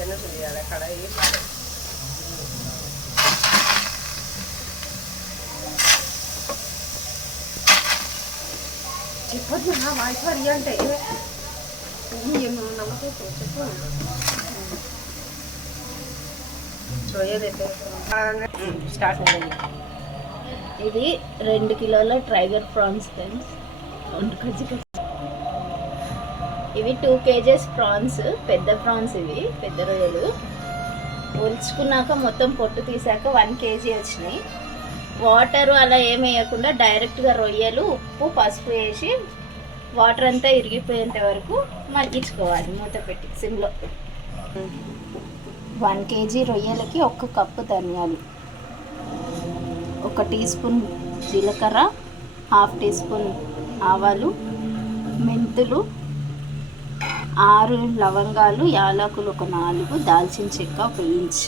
దగ్గరనే చూడాలి కడాయి చెప్పొద్దు నా వాయిస్ వరి అంటే ఏమో నమ్మకం చెప్పు స్టార్ట్ అయ్యింది. ఇది 2 కిలోల టైగర్ ప్రాన్స్ ఫ్రెండ్స్. ఇవి 2 kgs ప్రాన్స్, పెద్ద ప్రాన్స్. ఇవి పెద్ద రొయ్యలు ఒలుచుకున్నాక మొత్తం పొట్టు తీసాక 1 kg వచ్చినాయి. వాటర్ అలా ఏం వేయకుండా డైరెక్ట్గా రొయ్యలు ఉప్పు పసుపు వేసి వాటర్ అంతా ఇరిగిపోయేంత వరకు మగ్గించుకోవాలి మూత పెట్టి సిమ్లో. 1 kg రొయ్యలకి 1 కప్పు ధనియాలు, 1 టీ స్పూన్ జీలకర్ర, 1/2 టీ స్పూన్ ఆవాలు, మెంతులు, 6 లవంగాలు, యాలకులు 4, దాల్చిన చెక్క 1 ఇంచ్.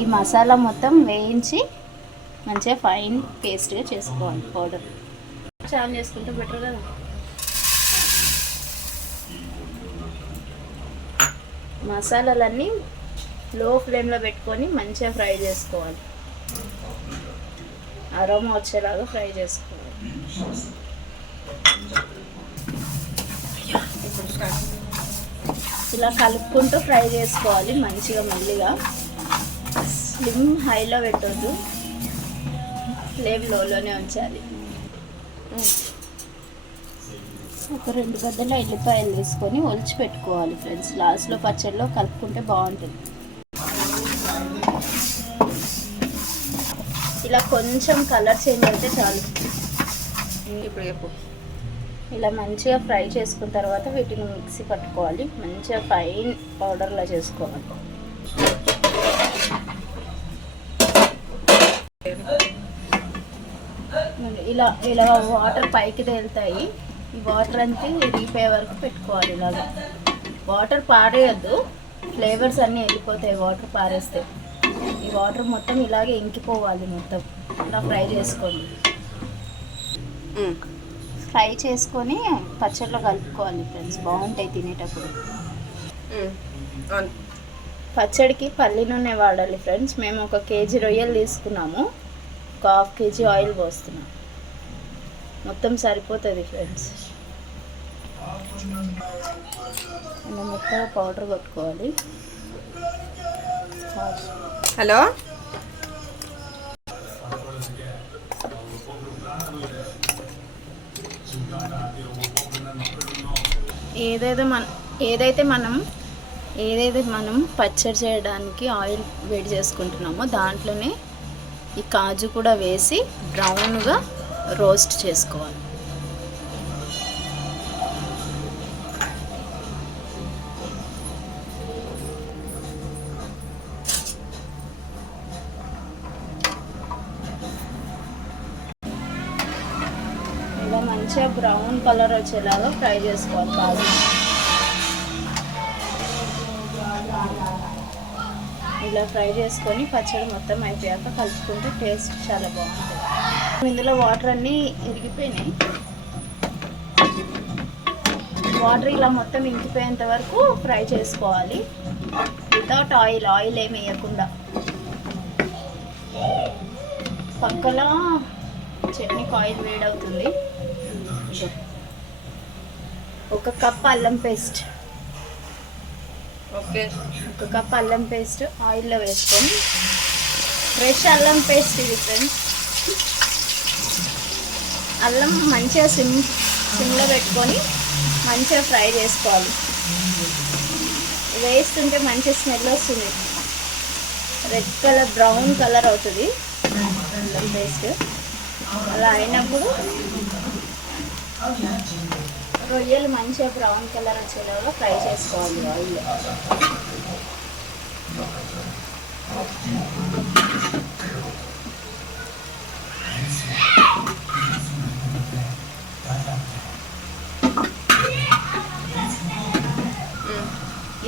ఈ మసాలా మొత్తం వేయించి మంచిగా ఫైన్ పేస్ట్గా చేసుకోవాలి పౌడర్. చాలా చేసుకుంటే బెటర్ కదా. మసాలాలన్నీ లో ఫ్లేమ్లో పెట్టుకొని మంచిగా ఫ్రై చేసుకోవాలి. అరోమా వచ్చేలాగా ఫ్రై చేసుకోవాలి. ఇలా కలుపుకుంటూ ఫ్రై చేసుకోవాలి మంచిగా మెల్లిగా. స్లిమ్ హైలో పెట్టొద్దు, ఫ్లేమ్ లోలోనే ఉంచాలి. ఒక 2 గడ్డల ఎల్లిపాయలు తీసుకొని ఒలిచి పెట్టుకోవాలి ఫ్రెండ్స్. లాస్ట్లో పచ్చడిలో కలుపుకుంటే బాగుంటుంది. ఇలా కొంచెం కలర్ చేంజ్ అయితే చాలు. ఇప్పుడు చెప్పు. ఇలా మంచిగా ఫ్రై చేసుకున్న తర్వాత వీటిని మిక్సీ పట్టుకోవాలి. మంచిగా ఫైన్ పౌడర్లా చేసుకోవాలి. ఇలా ఇలా వాటర్ పైకి తేలుతాయి. ఈ వాటర్ అంతా ఇరిగిపోయే వరకు పెట్టుకోవాలి. ఇలాగా వాటర్ పారేయద్దు, ఫ్లేవర్స్ అన్నీ వెళ్ళిపోతాయి వాటర్ పారేస్తే. ఈ వాటర్ మొత్తం ఇలాగే ఇంకిపోవాలి. మొత్తం ఇలా ఫ్రై చేసుకోండి. ఫ్రై చేసుకొని పచ్చడిలో కలుపుకోవాలి ఫ్రెండ్స్, బాగుంటాయి తినేటప్పుడు. పచ్చడికి పల్లి నూనె వాడాలి ఫ్రెండ్స్. మేము 1 kg రొయ్యలు తీసుకున్నాము, 1/2 kg ఆయిల్ పోస్తున్నాం. మొత్తం సరిపోతుంది ఫ్రెండ్స్. మెత్తగా పౌడర్ కొట్టుకోవాలి. హలో, ఏదైతే మనం పచ్చడి చేయడానికి ఆయిల్ వేడి చేసుకుంటున్నామో దాంట్లోనే ఈ కాజు కూడా వేసి బ్రౌన్గా రోస్ట్ చేసుకోవాలి. ఇలా మంచిగా బ్రౌన్ కలర్ వచ్చేలాగా ఫ్రై చేసుకోవాలి కాజు. ఇలా ఫ్రై చేసుకొని పచ్చడి మొత్తం అయిపోయాక కలుపుకుంటే టేస్ట్ చాలా బాగుంటుంది. ఇందులో వాటర్ అన్నీ ఇరిగిపోయినాయి. వాటర్ ఇలా మొత్తం ఇంకిపోయేంత వరకు ఫ్రై చేసుకోవాలి వితౌట్ ఆయిల్ ఏమి వేయకుండా. పక్కన చట్నీకి ఆయిల్ వేడవుతుంది. 1 కప్ అల్లం పేస్ట్, ఓకే, 1 కప్ అల్లం పేస్ట్ ఆయిల్లో వేసుకొని, ఫ్రెష్ అల్లం పేస్ట్ ఇది ఫ్రెండ్స్. అల్లం మంచిగా సిమ్లో పెట్టుకొని మంచిగా ఫ్రై చేసుకోవాలి. వేస్తుంటే మంచి స్మెల్ వస్తుంది. రెడ్ కలర్ బ్రౌన్ కలర్ అవుతుంది అల్లం పేస్ట్. అలా అయినప్పుడు రొయ్యలు మంచిగా బ్రౌన్ కలర్ వచ్చేలాగా ఫ్రై చేసుకోవాలి ఆయిల్లో.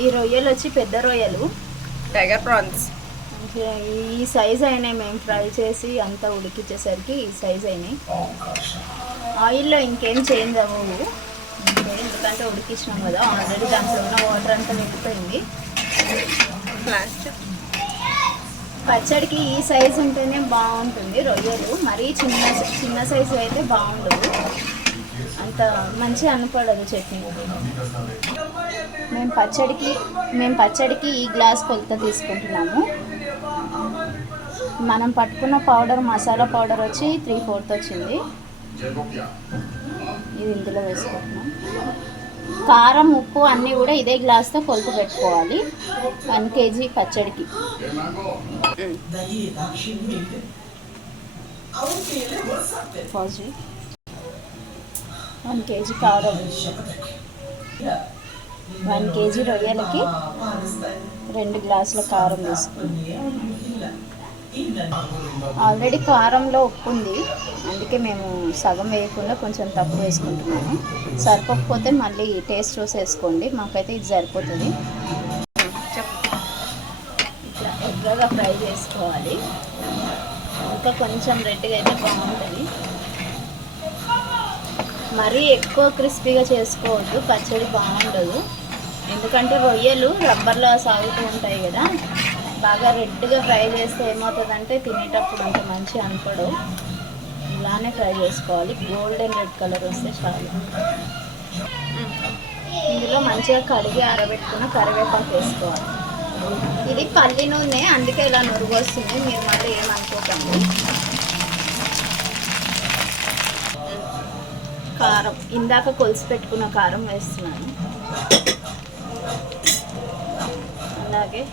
ఈ రొయ్యలు వచ్చి పెద్ద రొయ్యలు, టైగర్ ప్రాన్స్. ఈ సైజ్ అయినాయి. మేము ఫ్రై చేసి అంతా ఉడికించేసరికి ఈ సైజ్ అయినాయి. ఆయిల్లో ఇంకేం చేంజ్ అవ్వవు. అంతే, ఎందుకంటే ఉడికించినాం కదా ఆల్రెడీ, దాంట్లో ఉన్న వాటర్ అంతా వెళ్ళిపోయింది. పచ్చడికి ఈ సైజు ఉంటేనే బాగుంటుంది రొయ్యలు, మరీ చిన్న సైజు అయితే బాగుండదు, అంత మంచిగా అనపడదు చట్నీ. మేము పచ్చడికి ఈ గ్లాస్ కొలత తీసుకుంటున్నాము. మనం పట్టుకున్న పౌడర్, మసాలా పౌడర్ వచ్చి 3/4 వచ్చింది. ఇది ఇందులో వేసుకుంటున్నాం. కారం, ఉప్పు అన్నీ కూడా ఇదే గ్లాస్తో కొలత పెట్టుకోవాలి 1 kg పచ్చడికి. పాజిటివ్ 1 kg కారం, 1 kg రొయ్యలకి 2 గ్లాసుల కారం వేసుకుంది. ఆల్రెడీ కారంలో ఉప్పు ఉంది, అందుకే మేము సగం వేయకుండా కొంచెం తక్కువ వేసుకుంటున్నాము. సరిపోకపోతే మళ్ళీ టేస్ట్ చూసి వేసుకోండి, మాకైతే ఇది సరిపోతుంది. ఇట్లా ఎర్రగా ఫ్రై చేసుకోవాలి, ఇంకా కొంచెం రెడ్గా అయితే బాగుంటుంది. మరీ ఎక్కువ క్రిస్పీగా చేసుకోవద్దు, పచ్చడి బాగుండదు. ఎందుకంటే రొయ్యలు రబ్బర్లా సాగుతూ ఉంటాయి కదా, బాగా రెడ్గా ఫ్రై చేస్తే ఏమవుతుందంటే తినేటప్పుడు అంత మంచిగా అనపడవు. ఇలానే ఫ్రై చేసుకోవాలి, గోల్డెన్ రెడ్ కలర్ వస్తే చాలు. ఇందులో మంచిగా కడిగి ఆరబెట్టుకున్న కరివేపాకు వేసుకోవాలి. ఇది పల్లి నూనె, అందుకే ఇలా నురుగు వస్తుంది, మీరు మళ్ళీ ఏమనుకోకండి. కారం, ఇందాక కొలిసి పెట్టుకున్న కారం వేస్తున్నాను. అలాగే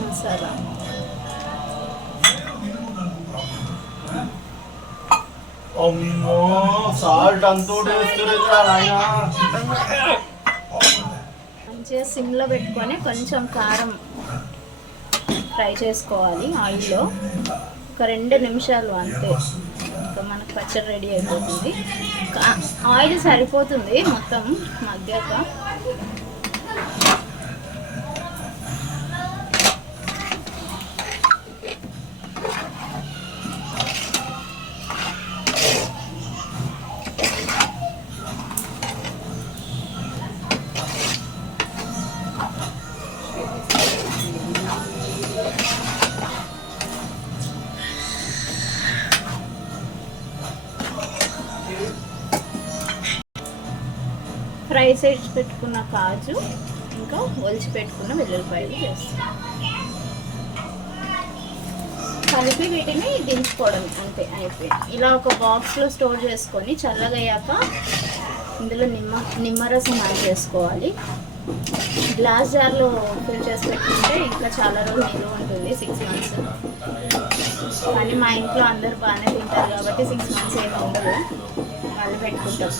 మసాలా, మంచిగా సిమ్లో పెట్టుకొని కొంచెం కారం ఫ్రై చేసుకోవాలి ఆయిల్లో, ఒక 2 నిమిషాలు అంతే. ఇంకా మనకు పచ్చడి రెడీ అయిపోతుంది. ఆయిల్ సరిపోతుంది మొత్తం మగ్గాక. ఫ్రై చేసి పెట్టుకున్న కాజు, ఇంకా ఒలిచి పెట్టుకున్న వెల్లుల్లిపాయలు వేస్తాం. కలిపి వీటిని దించుకోవడం అంతే, అయిపోయింది. ఇలా ఒక బాక్స్లో స్టోర్ చేసుకొని చల్లగయ్యాక ఇందులో నిమ్మరసం యాడ్ చేసుకోవాలి. గ్లాస్ జార్లో ఫిల్ చేసి పెట్టుకుంటే ఇంకా చాలా రోజులు నిల్వ ఉంటుంది, 6 months. కానీ మా ఇంట్లో అందరు బాగానే తింటారు కాబట్టి 6 months ఏమి ఉండదు, మళ్ళీ పెట్టుకుంటాం.